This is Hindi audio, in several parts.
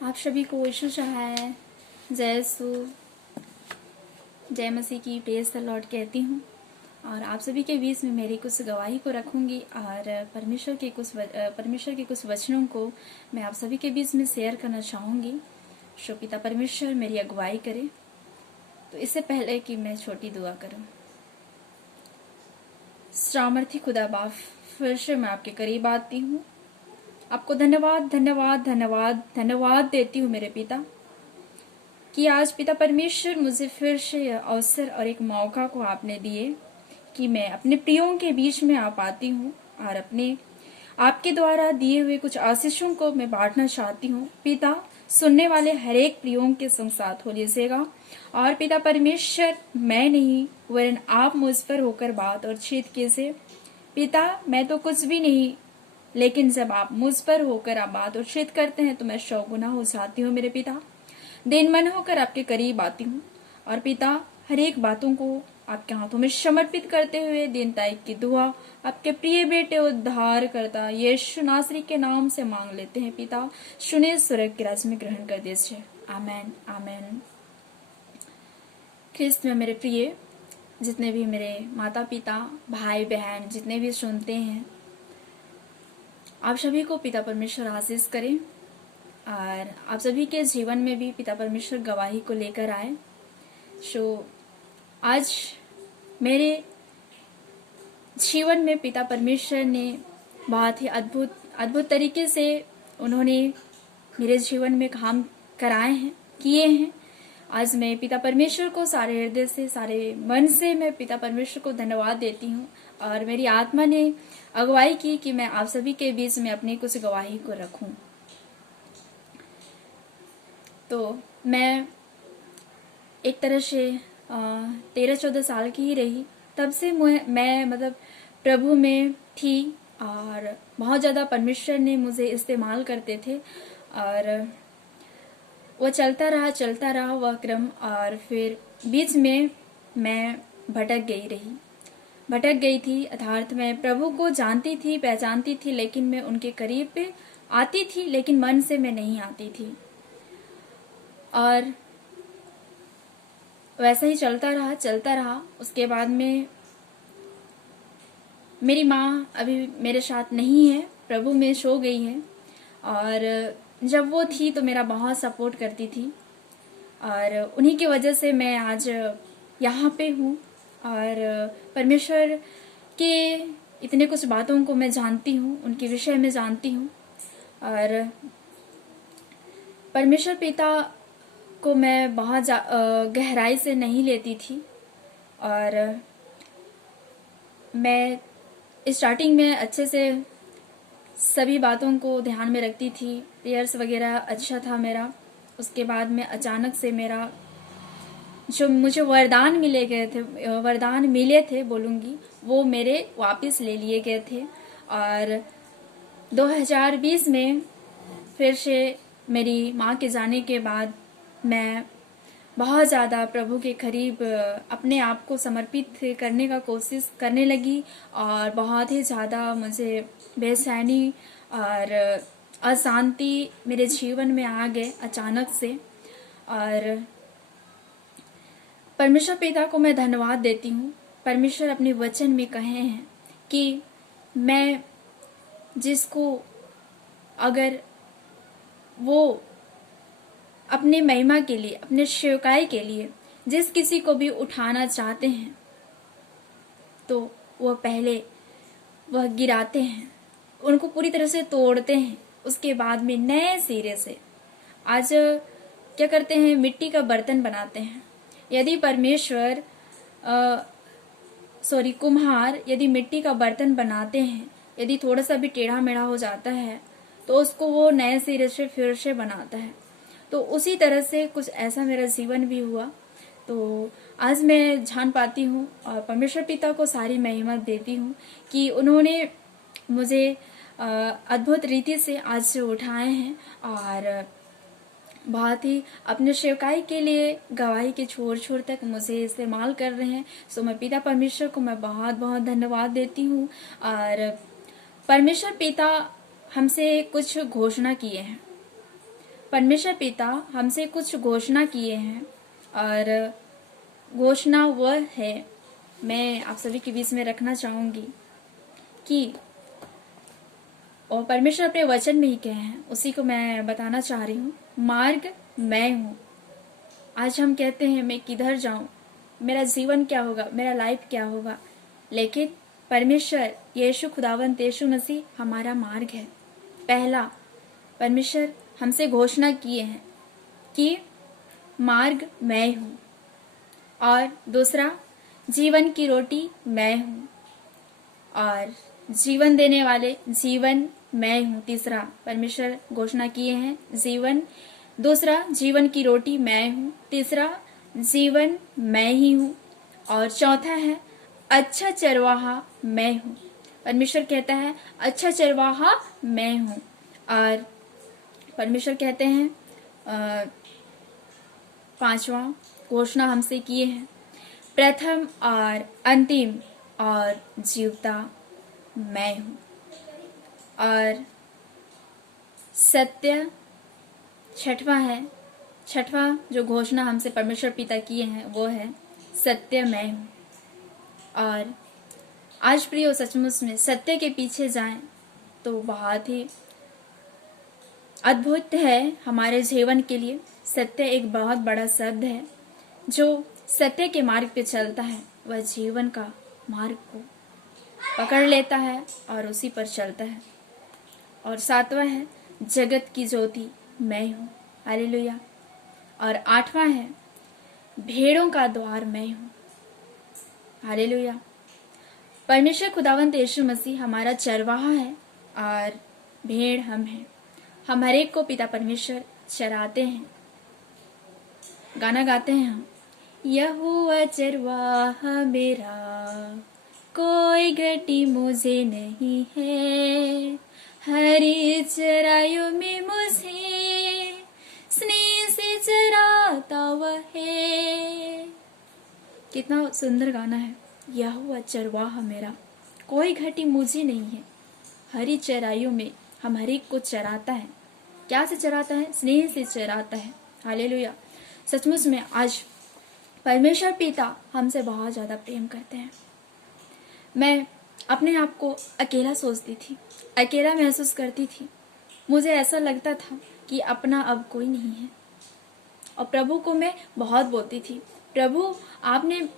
आप सभी को यीशु सहाय जय सु जय मसीह की प्रेज द लॉर्ड कहती हूँ। और आप सभी के बीच में मेरी कुछ गवाही को रखूंगी और परमेश्वर के कुछ वचनों को मैं आप सभी के बीच में शेयर करना चाहूंगी। सो पिता परमेश्वर मेरी अगुवाई करे। तो इससे पहले कि मैं छोटी दुआ करूं, सामर्थी खुदा बाप, फिर से मैं आपके करीब आती हूँ। आपको धन्यवाद धन्यवाद धन्यवाद धन्यवाद देती हूँ मेरे पिता कि आज पिता परमेश्वर मुझे फिर से अवसर और एक मौका को आपने दिए कि मैं अपने प्रियों के बीच में आ पाती हूँ और अपने आपके द्वारा दिए हुए कुछ आशीषों को मैं बांटना चाहती हूँ। पिता, सुनने वाले हर एक प्रियों के संग साथ हो लीजिएगा। और पिता परमेश्वर, मैं नहीं वरन आप मुझ पर होकर बात और छेद कीजिए। पिता, मैं तो कुछ भी नहीं, लेकिन जब आप मुझ पर होकर आप बात और छेद करते हैं तो मैं 100 गुना हो जाती हूँ मेरे पिता। दिन मन होकर आपके करीब आती हूँ और पिता, हर एक बातों को आपके हाथों में समर्पित करते हुए दीनता की दुआ आपके प्रिय बेटे उद्धार करता यीशु नासरी के नाम से मांग लेते हैं पिता। सुने स्वर्ग के राज्य में ग्रहण कर दीजिए। आमेन आमेन। ख्रिस्त में मेरे प्रिय जितने भी मेरे माता पिता भाई बहन जितने भी सुनते हैं, आप सभी को पिता परमेश्वर आशीष करें और आप सभी के जीवन में भी पिता परमेश्वर गवाही को लेकर आए। सो आज मेरे जीवन में पिता परमेश्वर ने बहुत ही अद्भुत अद्भुत तरीके से उन्होंने मेरे जीवन में काम कराए हैं, किए हैं। आज मैं पिता परमेश्वर को सारे हृदय से, सारे मन से मैं पिता परमेश्वर को धन्यवाद देती हूँ। और मेरी आत्मा ने अगुवाई की कि मैं आप सभी के बीच में अपनी कुछ गवाही को रखूं। तो मैं एक तरह से 13-14 साल की ही रही, तब से मैं मतलब प्रभु में थी और बहुत ज़्यादा परमेश्वर ने मुझे इस्तेमाल करते थे। और वो चलता रहा वह क्रम। और फिर बीच में मैं भटक गई थी। अर्थात मैं प्रभु को जानती थी, पहचानती थी, लेकिन मैं उनके करीब पे आती थी, लेकिन मन से मैं नहीं आती थी। और वैसा ही चलता रहा। उसके बाद में मेरी माँ अभी मेरे साथ नहीं है, प्रभु में सो गई है। और जब वो थी तो मेरा बहुत सपोर्ट करती थी और उन्हीं की वजह से मैं आज यहाँ पे हूँ। और परमेश्वर के इतने कुछ बातों को मैं जानती हूँ, उनके विषय में जानती हूँ। और परमेश्वर पिता को मैं बहुत गहराई से नहीं लेती थी। और मैं स्टार्टिंग में अच्छे से सभी बातों को ध्यान में रखती थी, प्रेयर्स वगैरह अच्छा था मेरा। उसके बाद में अचानक से मेरा जो मुझे वरदान मिले थे बोलूँगी, वो मेरे वापस ले लिए गए थे। और 2020 में फिर से मेरी माँ के जाने के बाद मैं बहुत ज़्यादा प्रभु के करीब अपने आप को समर्पित करने का कोशिश करने लगी। और बहुत ही ज़्यादा मुझे बेचैनी और अशांति मेरे जीवन में आ गए अचानक से। और परमेश्वर पिता को मैं धन्यवाद देती हूँ। परमेश्वर अपने वचन में कहे हैं कि मैं जिसको अगर वो अपने महिमा के लिए, अपने सेवकाई के लिए जिस किसी को भी उठाना चाहते हैं तो वह पहले वह गिराते हैं, उनको पूरी तरह से तोड़ते हैं, उसके बाद में नए सिरे से आज क्या करते हैं, मिट्टी का बर्तन बनाते हैं। यदि परमेश्वर कुम्हार यदि मिट्टी का बर्तन बनाते हैं, यदि थोड़ा सा भी टेढ़ा मेढ़ा हो जाता है तो उसको वो नए सिरे से फिर से बनाता है। तो उसी तरह से कुछ ऐसा मेरा जीवन भी हुआ। तो आज मैं जान पाती हूँ और परमेश्वर पिता को सारी महिमा देती हूँ कि उन्होंने मुझे अद्भुत रीति से आज से उठाए हैं और बहुत ही अपने सेवकाई के लिए गवाही के छोर तक मुझे इस्तेमाल कर रहे हैं। सो मैं पिता परमेश्वर को मैं बहुत बहुत धन्यवाद देती हूँ। और परमेश्वर पिता हमसे कुछ घोषणा किए हैं। परमेश्वर पिता हमसे कुछ घोषणा किए हैं और घोषणा वह है, मैं आप सभी के बीच में रखना चाहूंगी कि और परमेश्वर अपने वचन में ही कहे हैं, उसी को मैं बताना चाह रही हूँ। मार्ग मैं हूँ। आज हम कहते हैं मैं किधर जाऊं, मेरा जीवन क्या होगा, मेरा लाइफ क्या होगा, लेकिन परमेश्वर यीशु खुदावंत यीशु मसीह हमारा मार्ग है। पहला, परमेश्वर हमसे घोषणा किए हैं कि मार्ग मैं हूँ, और दूसरा, जीवन की रोटी मैं हूँ, और जीवन देने वाले जीवन मैं हूँ। तीसरा, परमेश्वर घोषणा किए हैं जीवन, दूसरा जीवन की रोटी मैं हूँ, तीसरा जीवन मैं ही हूँ, और चौथा है अच्छा चरवाहा मैं हूँ। परमेश्वर कहता है अच्छा चरवाहा मैं हूँ। और परमेश्वर कहते हैं पांचवा घोषणा हमसे किए हैं, प्रथम और अंतिम और जीवता मैं हूँ। और सत्य छठवां जो घोषणा हमसे परमेश्वर पिता किए हैं वो है सत्य मैं हूँ। और आज प्रियो, सचमुच में सत्य के पीछे जाएं तो बहुत ही अद्भुत है हमारे जीवन के लिए। सत्य एक बहुत बड़ा शब्द है। जो सत्य के मार्ग पे चलता है वह जीवन का मार्ग को पकड़ लेता है और उसी पर चलता है। और सातवां है जगत की ज्योति मैं हूँ। हालेलुया। और आठवां है भेड़ों का द्वार मैं हूँ। हालेलुया। परमेश्वर खुदावंत यीशु मसीह हमारा चरवाहा है और भेड़ हम हैं। हम हर एक को पिता परमेश्वर चराते हैं। गाना गाते हैं हम, यहोवा चरवाहा मेरा, कोई घटी मुझे नहीं है, हरी चराइयों में मुझे स्नेह से चराता वह है। कितना सुंदर गाना है। यहोवा चरवाहा मेरा, कोई घटी मुझे नहीं है, हरी चराइयों में हम हर एक को चराता है। क्या से चराता है? स्नेह से चराता है। हालेलुया। सचमुच में आज परमेश्वर पिता हमसे बहुत ज्यादा प्रेम करते हैं। मैं अपने आप को अकेला सोचती थी, अकेला महसूस करती थी। मुझे ऐसा लगता था कि अपना अब कोई नहीं है। और प्रभु को मैं बहुत बोलती थी, प्रभु आपने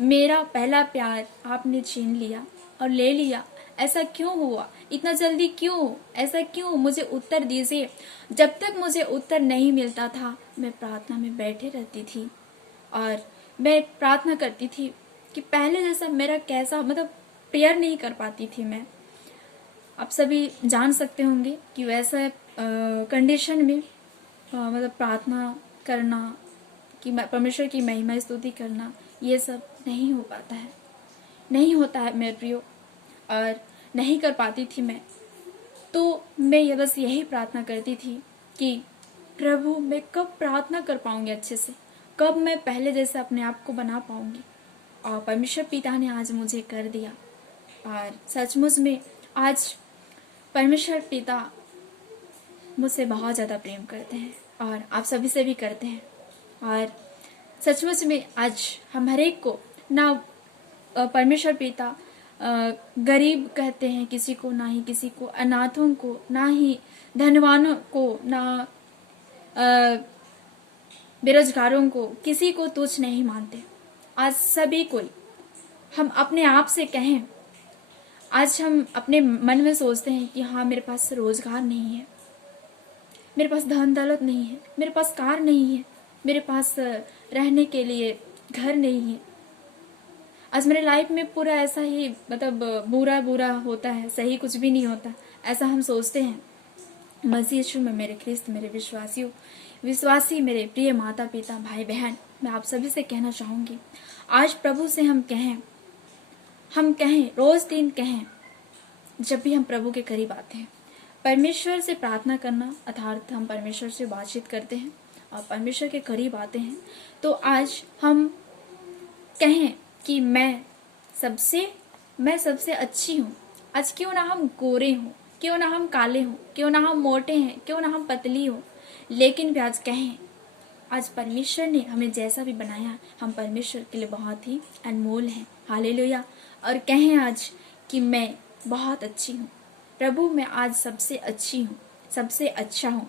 मेरा पहला प्यार आपने छीन लिया और ले लिया। ऐसा क्यों हुआ? इतना जल्दी क्यों? ऐसा क्यों? मुझे उत्तर दीजिए। जब तक मुझे उत्तर नहीं मिलता था मैं प्रार्थना में बैठे रहती थी और मैं प्रार्थना करती थी कि पहले जैसा मेरा कैसा, मतलब प्रेयर नहीं कर पाती थी मैं। आप सभी जान सकते होंगे कि वैसा कंडीशन में मतलब प्रार्थना करना कि परमेश्वर की महिमा स्तुति करना, ये सब नहीं हो पाता है, नहीं होता है मेरे प्रियो, और नहीं कर पाती थी मैं। तो मैं ये बस यही प्रार्थना करती थी कि प्रभु मैं कब प्रार्थना कर पाऊंगी अच्छे से, कब मैं पहले जैसे अपने आप को बना पाऊंगी। और परमेश्वर पिता ने आज मुझे कर दिया। और सचमुच में आज परमेश्वर पिता मुझसे बहुत ज़्यादा प्रेम करते हैं और आप सभी से भी करते हैं। और सचमुच में आज हम हर एक को ना परमेश्वर पिता गरीब कहते हैं किसी को, ना ही किसी को अनाथों को, ना ही धनवानों को, ना बेरोजगारों को, किसी को तुच्छ नहीं मानते। आज सभी कोई हम अपने आप से कहें, आज हम अपने मन में सोचते हैं कि हाँ मेरे पास रोजगार नहीं है, मेरे पास धन दौलत नहीं है, मेरे पास कार नहीं है, मेरे पास रहने के लिए घर नहीं है। आज मेरे लाइफ में पूरा ऐसा ही मतलब बुरा बुरा होता है, सही कुछ भी नहीं होता, ऐसा हम सोचते हैं। मसीह यीशु में मेरे ख्रिस्त, मेरे विश्वासी, मेरे प्रिय माता पिता, भाई बहन, मैं आप सभी से कहना चाहूंगी, आज प्रभु से हम कहें रोज दिन कहें, जब भी हम प्रभु के करीब आते हैं, परमेश्वर से प्रार्थना करना अर्थात हम परमेश्वर से बातचीत करते हैं और परमेश्वर के करीब आते हैं, तो आज हम कहें कि मैं सबसे अच्छी हूँ। आज क्यों ना हम गोरे हों, क्यों ना हम काले हों, क्यों ना हम मोटे हैं, क्यों ना हम पतली हो, लेकिन भी आज कहें, आज परमेश्वर ने हमें जैसा भी बनाया, हम परमेश्वर के लिए बहुत ही अनमोल हैं। हालेलुया। और कहें आज कि मैं बहुत अच्छी हूँ, प्रभु मैं आज सबसे अच्छी हूँ, सबसे अच्छा हूँ।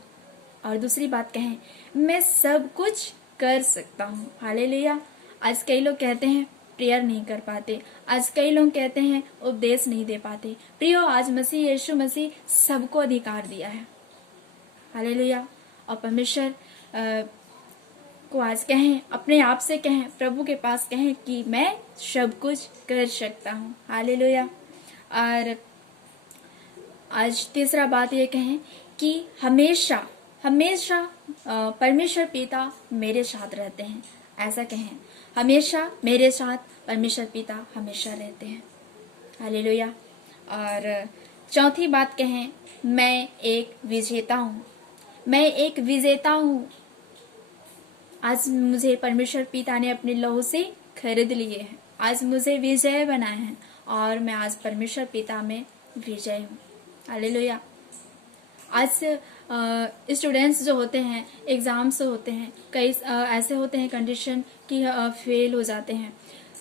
और दूसरी बात कहें, मैं सब कुछ कर सकता हूँ। हालेलुया। आज कई लोग कहते हैं प्रेयर नहीं कर पाते, आज कई लोग कहते हैं उपदेश नहीं दे पाते। प्रियो, आज मसीह यीशु मसीह सबको अधिकार दिया है। हालेलुया। और परमेश्वर को आज कहें, अपने आप से कहें, प्रभु के पास कहें कि मैं सब कुछ कर सकता हूँ। हालेलुया। और आज तीसरा बात ये कहें कि हमेशा हमेशा परमेश्वर पिता मेरे साथ रहते हैं। ऐसा कहें, हमेशा मेरे साथ परमेश्वर पिता हमेशा रहते हैं। हालेलुया। और चौथी बात कहें, मैं एक विजेता हूँ, मैं एक विजेता हूँ। आज मुझे परमेश्वर पिता ने अपने लहू से खरीद लिए हैं, आज मुझे विजय बनाए हैं और मैं आज परमेश्वर पिता में विजय हूँ। हालेलुया। आज स्टूडेंट्स जो होते हैं, एग्जाम्स होते हैं, कई ऐसे होते हैं कंडीशन कि फेल हो जाते हैं।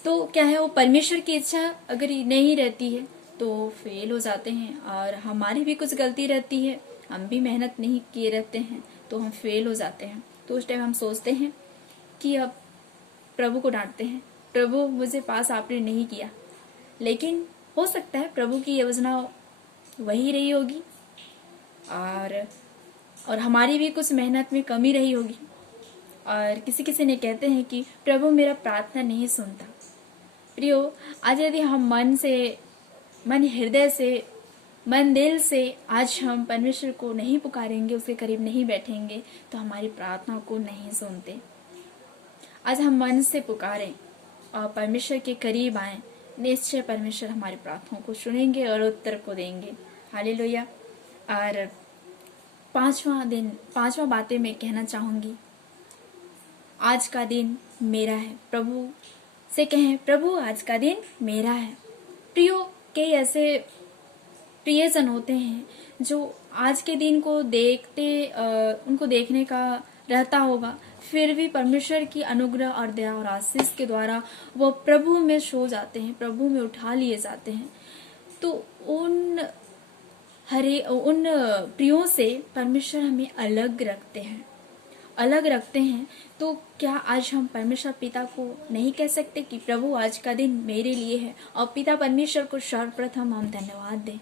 तो क्या है, वो परमेश्वर की इच्छा अगर नहीं रहती है तो फेल हो जाते हैं। और हमारी भी कुछ गलती रहती है, हम भी मेहनत नहीं किए रहते हैं तो हम फेल हो जाते हैं। तो उस टाइम हम सोचते हैं कि अब प्रभु को डांटते हैं, प्रभु मुझे पास आपने नहीं किया। लेकिन हो सकता है प्रभु की योजना वही रही होगी और हमारी भी कुछ मेहनत में कमी रही होगी। और किसी किसी ने कहते हैं कि प्रभु मेरा प्रार्थना नहीं सुनता। प्रियो, आज यदि हम मन हृदय से, मन दिल से आज हम परमेश्वर को नहीं पुकारेंगे, उसके करीब नहीं बैठेंगे, तो हमारी प्रार्थना को नहीं सुनते। आज हम मन से पुकारें और परमेश्वर के करीब आए, निश्चय परमेश्वर हमारी प्रार्थनाओं को सुनेंगे और उत्तर को देंगे। हालेलुया। और पांचवा बातें मैं कहना चाहूंगी, आज का दिन मेरा है। प्रभु से कहें, प्रभु आज का दिन मेरा है। प्रियो, कई ऐसे प्रियजन होते हैं जो आज के दिन को उनको देखने का रहता होगा, फिर भी परमेश्वर की अनुग्रह और दया और आशीष के द्वारा वो प्रभु में सो जाते हैं, प्रभु में उठा लिए जाते हैं। तो उन प्रियों से परमेश्वर हमें अलग रखते हैं। तो क्या आज हम परमेश्वर पिता को नहीं कह सकते कि प्रभु आज का दिन मेरे लिए है, और पिता परमेश्वर को सर्वप्रथम हम धन्यवाद दें।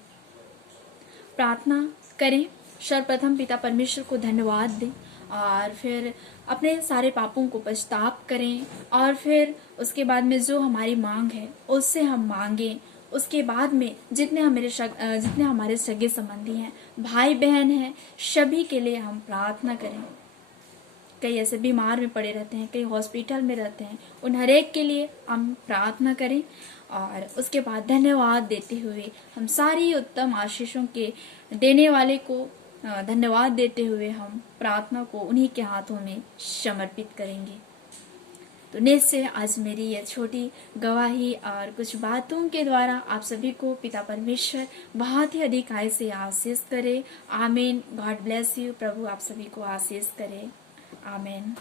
प्रार्थना करें, सर्वप्रथम पिता परमेश्वर को धन्यवाद दें और फिर अपने सारे पापों को पछताप करें और फिर उसके बाद में जो हमारी मांग है उससे हम मांगें। उसके बाद में जितने हमारे सगे संबंधी हैं, भाई बहन हैं, सभी के लिए हम प्रार्थना करें। कई ऐसे बीमार में पड़े रहते हैं, कई हॉस्पिटल में रहते हैं, उन हर एक के लिए हम प्रार्थना करें और उसके बाद धन्यवाद देते हुए हम सारी उत्तम आशीषों के देने वाले को धन्यवाद देते हुए हम प्रार्थना को उन्हीं के हाथों में समर्पित करेंगे। तो निश्चय आज मेरी यह छोटी गवाही और कुछ बातों के द्वारा आप सभी को पिता परमेश्वर बहुत ही अधिक आय से आशीष करे। आमीन। God bless you. प्रभु आप सभी को आशीष करे। आमीन।